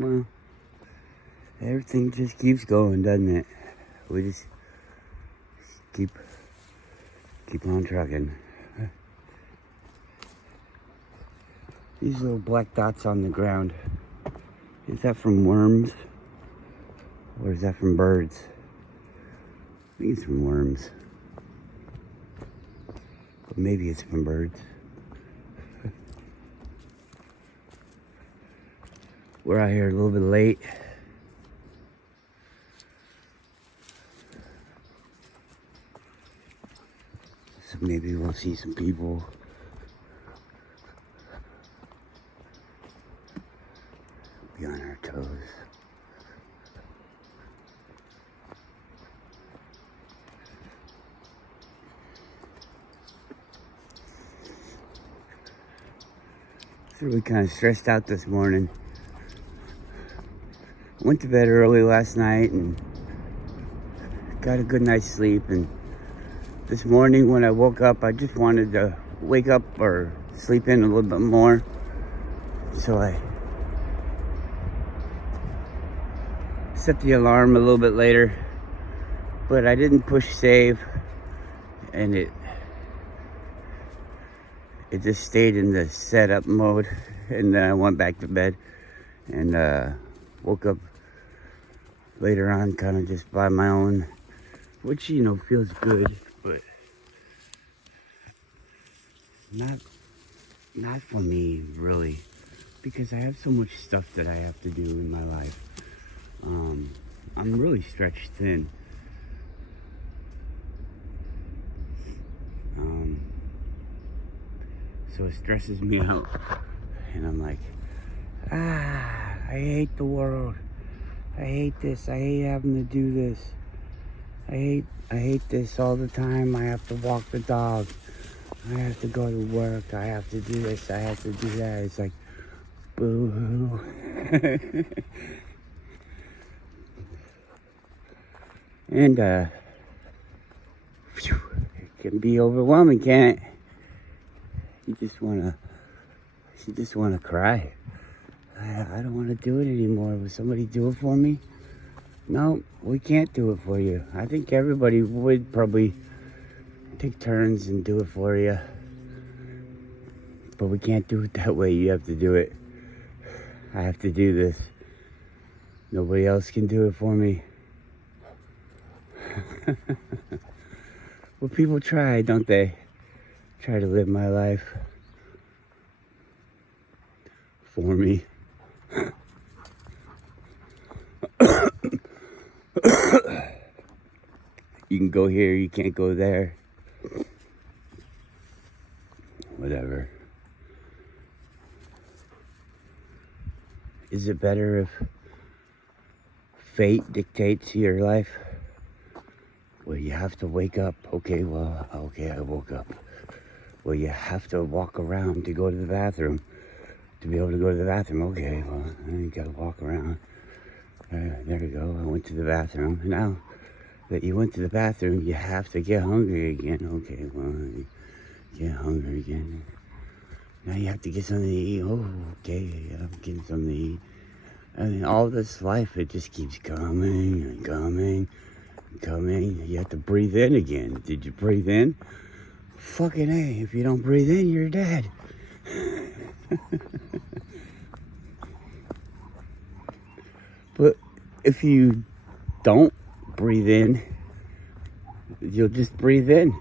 well, everything just keeps going, doesn't it? We just keep on trucking. These little black dots on the ground, is that from worms? Or is that from birds? I think it's from worms. But maybe it's from birds. We're out here a little bit late. So maybe we'll see some people. Be on our toes. So we kind of stressed out this morning. Went to bed early last night and got a good night's sleep, and this morning when I woke up I just wanted to wake up or sleep in a little bit more, so I set the alarm a little bit later, but I didn't push save, and it just stayed in the setup mode, and then I went back to bed and woke up later on kind of just by my own, which, you know, feels good, but not for me really, because I have so much stuff that I have to do in my life. I'm really stretched thin. So it stresses me out, and I'm like, I hate the world. I hate this. I hate having to do this. I hate this all the time. I have to walk the dog. I have to go to work. I have to do this. I have to do that. It's like, boo-hoo. And, it can be overwhelming, can't it? You just wanna cry. I don't want to do it anymore. Will somebody do it for me? No, we can't do it for you. I think everybody would probably take turns and do it for you. But we can't do it that way. You have to do it. I have to do this. Nobody else can do it for me. Well, people try, don't they? Try to live my life for me. You can go here, you can't go there. Whatever. Is it better if fate dictates your life? Well, you have to wake up. Okay, I woke up. Well, you have to walk around to go to the bathroom. To be able to go to the bathroom, okay, well, you gotta walk around. There you go, I went to the bathroom. Now that you went to the bathroom, you have to get hungry again. Okay, well, you get hungry again. Now you have to get something to eat. Oh, okay, I'm getting something to eat. And all this life, it just keeps coming and coming and coming. You have to breathe in again. Did you breathe in? Fucking A, if you don't breathe in, you're dead. But if you don't breathe in, you'll just breathe in.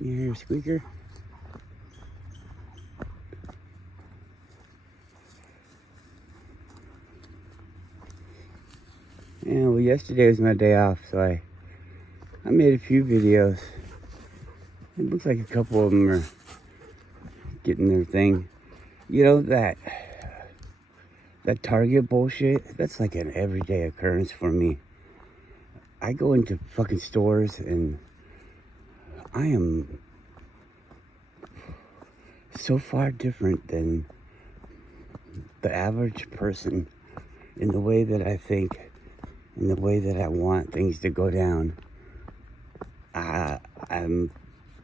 You hear a squeaker? Yeah, well, yesterday was my day off, so I made a few videos. It looks like a couple of them are getting their thing. You know, that Target bullshit, that's like an everyday occurrence for me. I go into fucking stores and I am so far different than the average person, in the way that I think, in the way that I want things to go down, I'm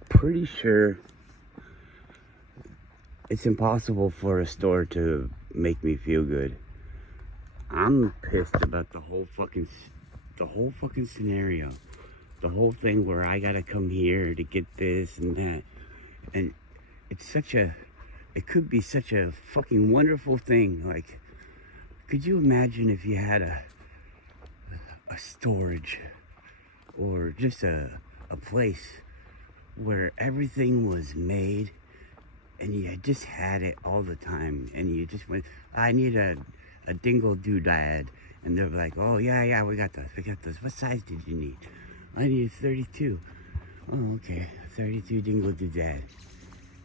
pretty sure it's impossible for a store to make me feel good. I'm pissed about the whole fucking scenario. The whole thing where I gotta come here to get this and that. And it could be such a fucking wonderful thing. Like, could you imagine if you had a storage or just a place where everything was made and you just had it all the time, and you just went, I need a dingle doodad, and they're like, oh yeah, we got those. What size did you need? I need a 32. Oh, okay, 32 dingle doodad.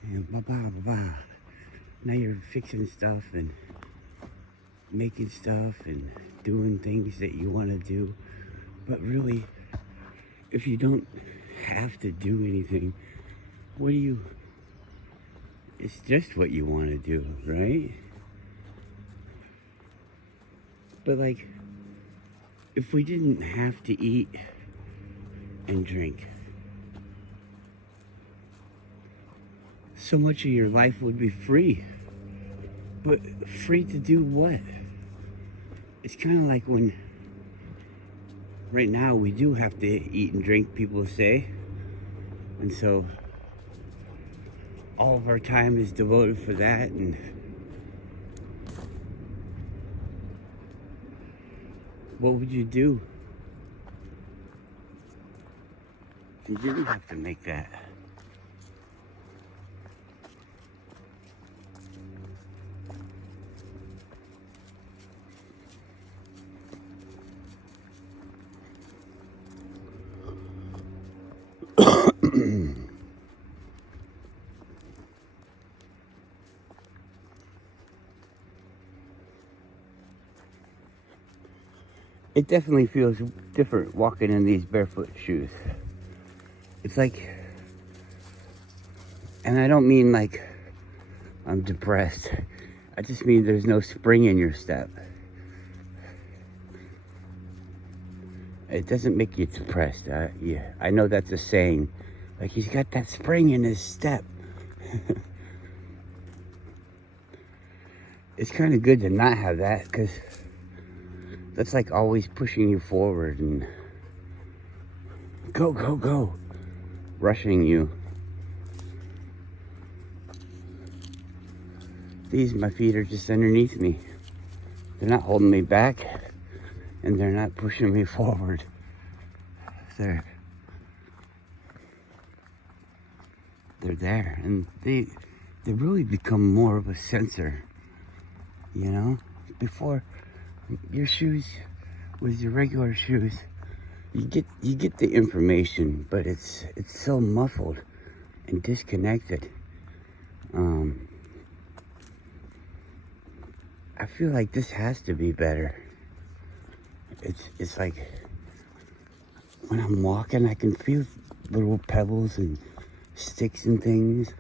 And ba. Now you're fixing stuff and making stuff and doing things that you want to do, but really, if you don't have to do anything, what do you? It's just what you want to do, right? But like, if we didn't have to eat and drink, so much of your life would be free. But free to do what? It's kind of like when, right now we do have to eat and drink, people say. And so all of our time is devoted for that, and what would you do if you didn't have to make that? It definitely feels different walking in these barefoot shoes. It's like, and I don't mean like I'm depressed. I just mean there's no spring in your step. It doesn't make you depressed. Yeah, I know that's a saying. Like, he's got that spring in his step. It's kind of good to not have that, because that's like always pushing you forward and go, rushing you. My feet are just underneath me. They're not holding me back, and they're not pushing me forward. They're there, and they really become more of a sensor, you know? Before, your shoes, with your regular shoes, you get the information, but it's so muffled and disconnected. I feel like this has to be better. It's like when I'm walking, I can feel little pebbles and sticks and things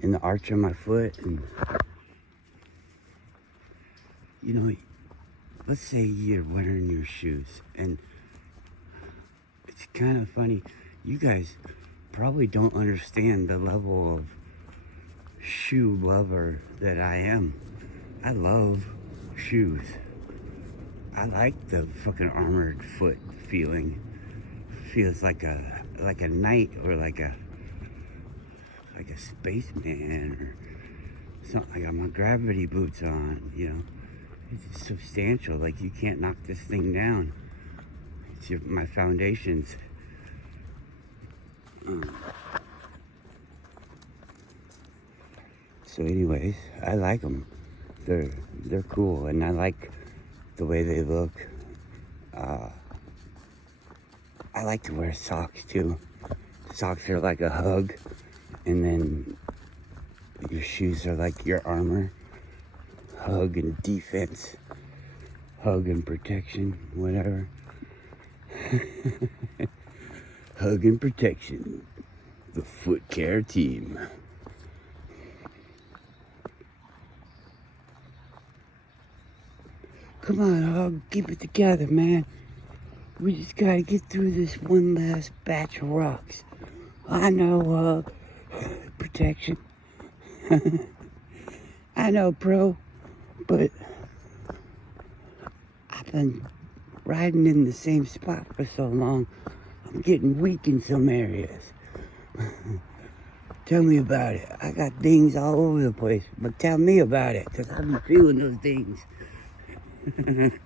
in the arch of my foot. And you know, let's say you're wearing your shoes, and it's kind of funny. You guys probably don't understand the level of shoe lover that I am. I love shoes. I like the fucking armored foot feeling. Feels like a knight, or like a spaceman, or something. I got my gravity boots on, you know. It's substantial. Like, you can't knock this thing down. It's my foundations. So anyways, I like them. They're cool, and I like the way they look. I like to wear socks too. Socks are like a hug, and then your shoes are like your armor. Hug and defense. Hug and protection, whatever. Hug and protection. The foot care team. Come on, Hug, keep it together, man. We just gotta get through this one last batch of rocks. I know, protection. I know, bro, but I've been riding in the same spot for so long. I'm getting weak in some areas. Tell me about it. I got dings all over the place, but tell me about it, because I've been feeling those dings. It's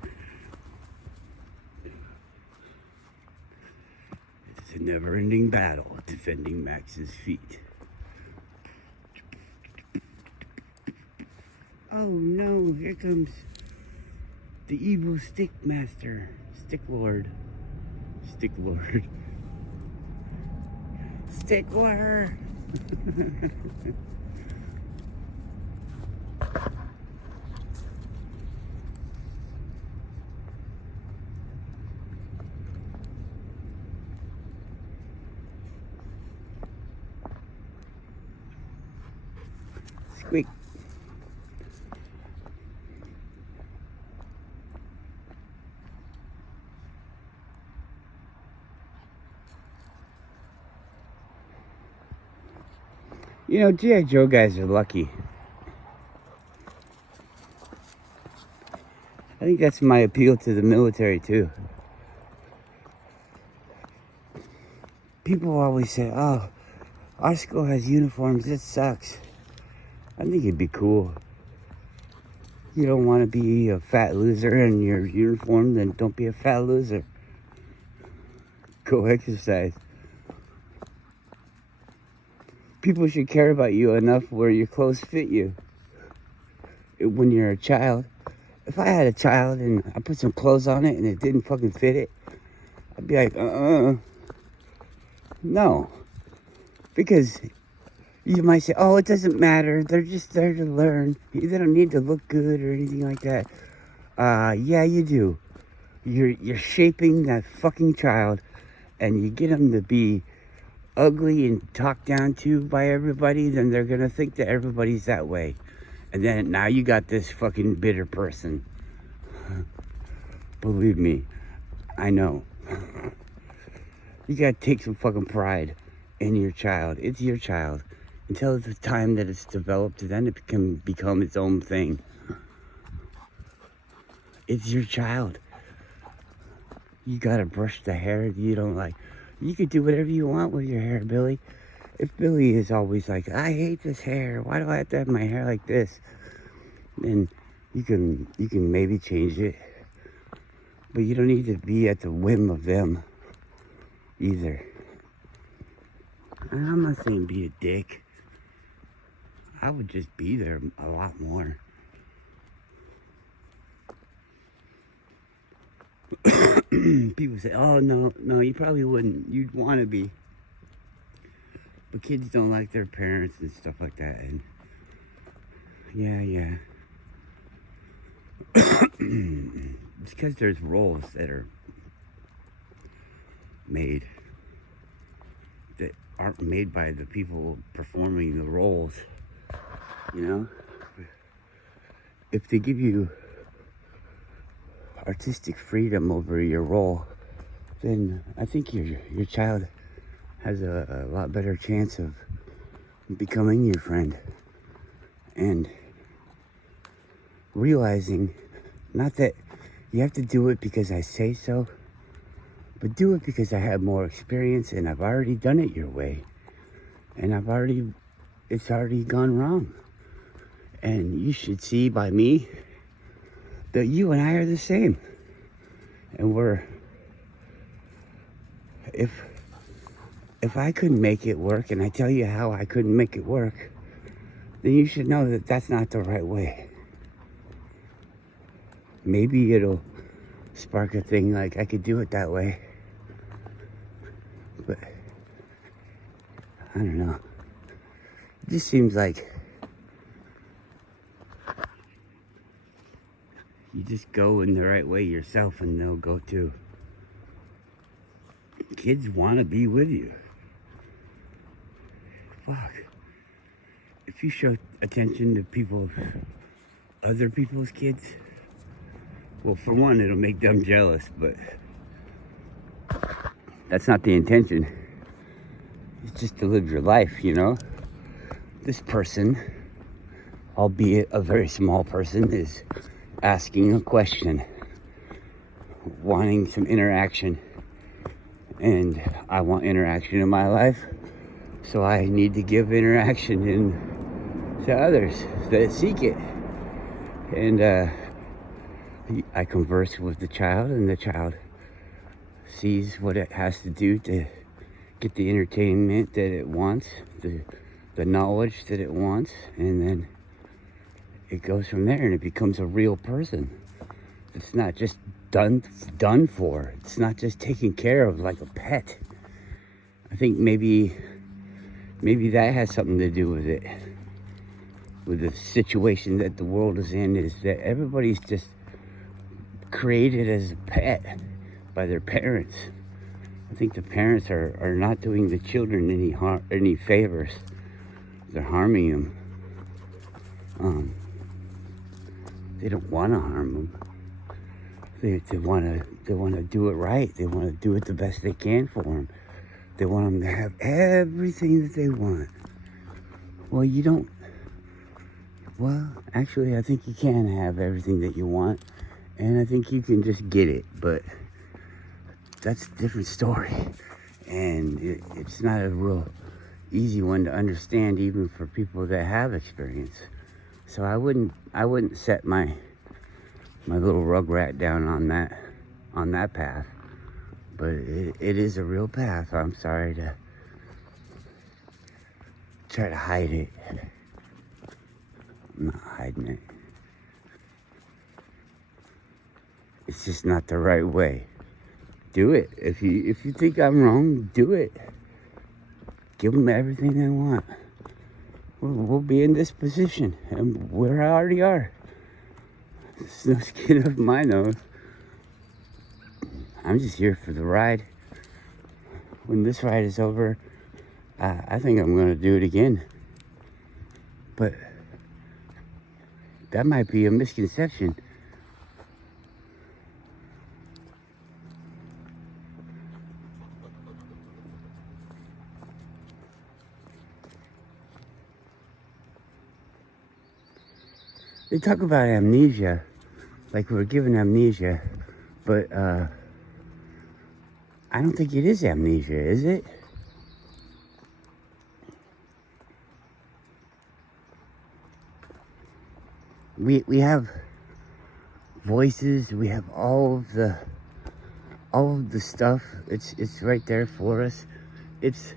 a never-ending battle defending Max's feet. Oh no, here comes the evil stick master, stick lord, stick lord, stickler. Squeak. You know, G.I. Joe guys are lucky. I think that's my appeal to the military, too. People always say, oh, our school has uniforms, it sucks. I think it'd be cool. You don't want to be a fat loser in your uniform, then don't be a fat loser. Go exercise. People should care about you enough where your clothes fit you. When you're a child, if I had a child and I put some clothes on it and it didn't fucking fit it, I'd be like, no. Because you might say, oh, it doesn't matter. They're just there to learn. They don't need to look good or anything like that. Yeah, you do. You're shaping that fucking child, and you get them to be ugly and talked down to by everybody, then they're gonna think that everybody's that way. And then now you got this fucking bitter person. Believe me, I know. You gotta take some fucking pride in your child. It's your child. Until the time that it's developed, then it can become its own thing. It's your child. You gotta brush the hair you don't like. You could do whatever you want with your hair, Billy. If Billy is always like, I hate this hair, why do I have to have my hair like this? Then you can maybe change it. But you don't need to be at the whim of them either. And I'm not saying be a dick. I would just be there a lot more. People say, oh, no, you probably wouldn't. You'd want to be. But kids don't like their parents and stuff like that. And yeah. It's because there's roles that are made that aren't made by the people performing the roles. You know? If they give you artistic freedom over your role, then I think your child has a lot better chance of becoming your friend and realizing not that you have to do it because I say so, but do it because I have more experience and I've already done it your way, and it's already gone wrong. And you should see by me that you and I are the same. And if I couldn't make it work, and I tell you how I couldn't make it work, then you should know that that's not the right way. Maybe it'll spark a thing like I could do it that way. But I don't know. It just seems like you just go in the right way yourself and they'll go too. Kids want to be with you. Fuck. If you show attention to other people's kids, Well, for one, it'll make them jealous, but that's not the intention. It's just to live your life, you know? This person, albeit a very small person, is asking a question, wanting some interaction. And I want interaction in my life, so I need to give interaction to others that seek it. And I converse with the child, and the child sees what it has to do to get the entertainment that it wants, the knowledge that it wants, and then it goes from there, and it becomes a real person. It's not just done for. It's not just taken care of like a pet. I think maybe that has something to do with it, with the situation that the world is in, is that everybody's just created as a pet by their parents. I think the parents are not doing the children any favors. They're harming them. They don't want to harm them. They want to do it right. They want to do it the best they can for them. They want them to have everything that they want. Well, you don't. Well, actually, I think you can have everything that you want, and I think you can just get it. But that's a different story, and it's not a real easy one to understand, even for people that have experience. So I wouldn't set my little rugrat down on that path, but it is a real path. I'm sorry to try to hide it. I'm not hiding it. It's just not the right way. Do it. If you think I'm wrong, do it. Give them everything they want. We'll be in this position, and we already are. There's no skin off my nose. I'm just here for the ride. When this ride is over, I think I'm going to do it again. But that might be a misconception. They talk about amnesia, like we're given amnesia, but I don't think it is amnesia, is it? We have voices, we have all of the stuff. It's right there for us. It's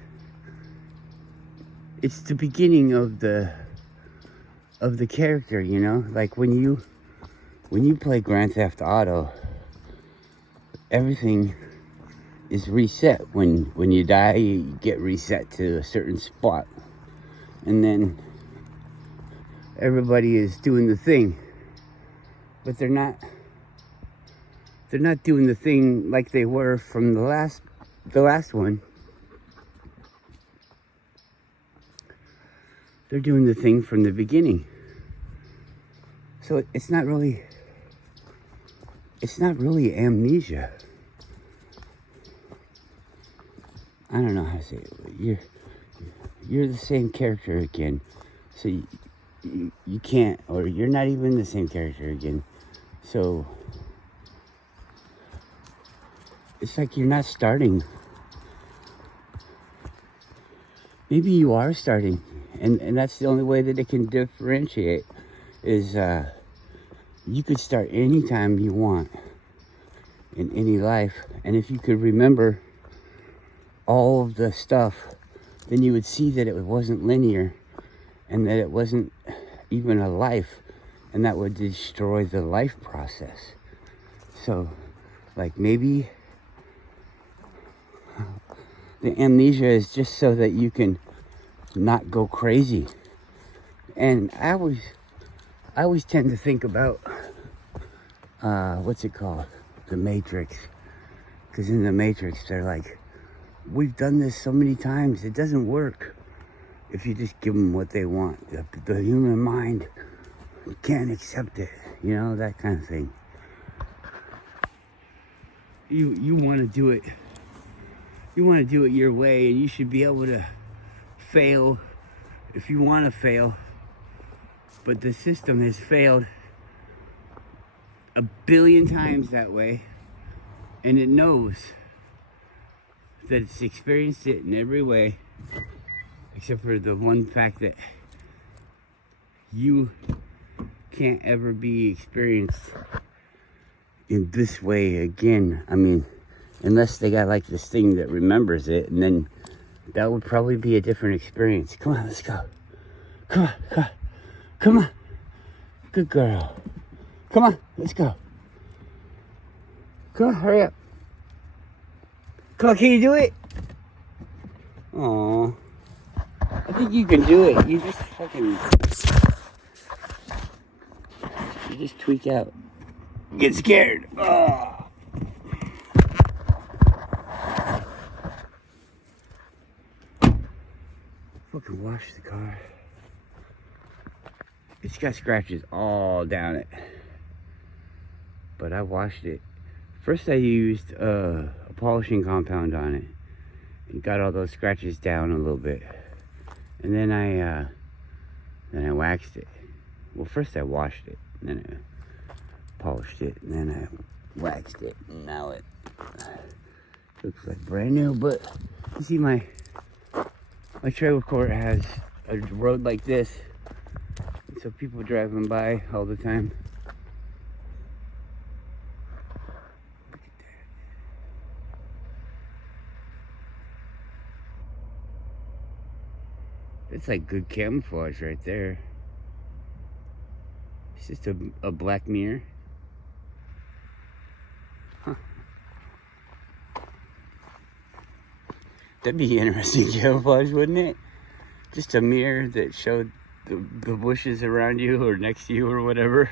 the beginning of the character, you know? Like when you play Grand Theft Auto, everything is reset. When you die, you get reset to a certain spot, and then everybody is doing the thing, but they're not doing the thing like they were from the last one. They're doing the thing from the beginning. So it's not really amnesia. I don't know how to say it. You're the same character again. So you can't, or you're not even the same character again. So it's like you're not starting. Maybe you are starting. And that's the only way that it can differentiate, is you could start anytime you want in any life. And if you could remember all of the stuff, then you would see that it wasn't linear, and that it wasn't even a life, and that would destroy the life process. So, like, maybe the amnesia is just so that you can not go crazy. And I always tend to think about what's it called, the Matrix, because in the Matrix they're like, we've done this so many times, it doesn't work if you just give them what they want. The human mind can't accept it, you know, that kind of thing. you want to do it. You want to do it your way, and you should be able to fail if you want to fail. But the system has failed a billion times that way, and it knows that it's experienced it in every way, except for the one fact that you can't ever be experienced in this way again. I mean, unless they got like this thing that remembers it, and then that would probably be a different experience. Come on, let's go. Come on, come on, come on. Good girl. Come on, let's go. Come on, hurry up. Come on, can you do it? Aw. I think you can do it. You just fucking... You just tweak out. Get scared. Oh. Fucking wash the car. It's got scratches all down it. But I washed it. First I used a polishing compound on it and got all those scratches down a little bit. And then I waxed it. Well, first I washed it, and then I polished it, and then I waxed it. And now it looks like brand new. But you see, my trailer court has a road like this, so people driving by all the time. Look at that. It's like good camouflage right there. It's just a black mirror. Huh. That'd be interesting camouflage, wouldn't it? Just a mirror that showed the bushes around you or next to you or whatever.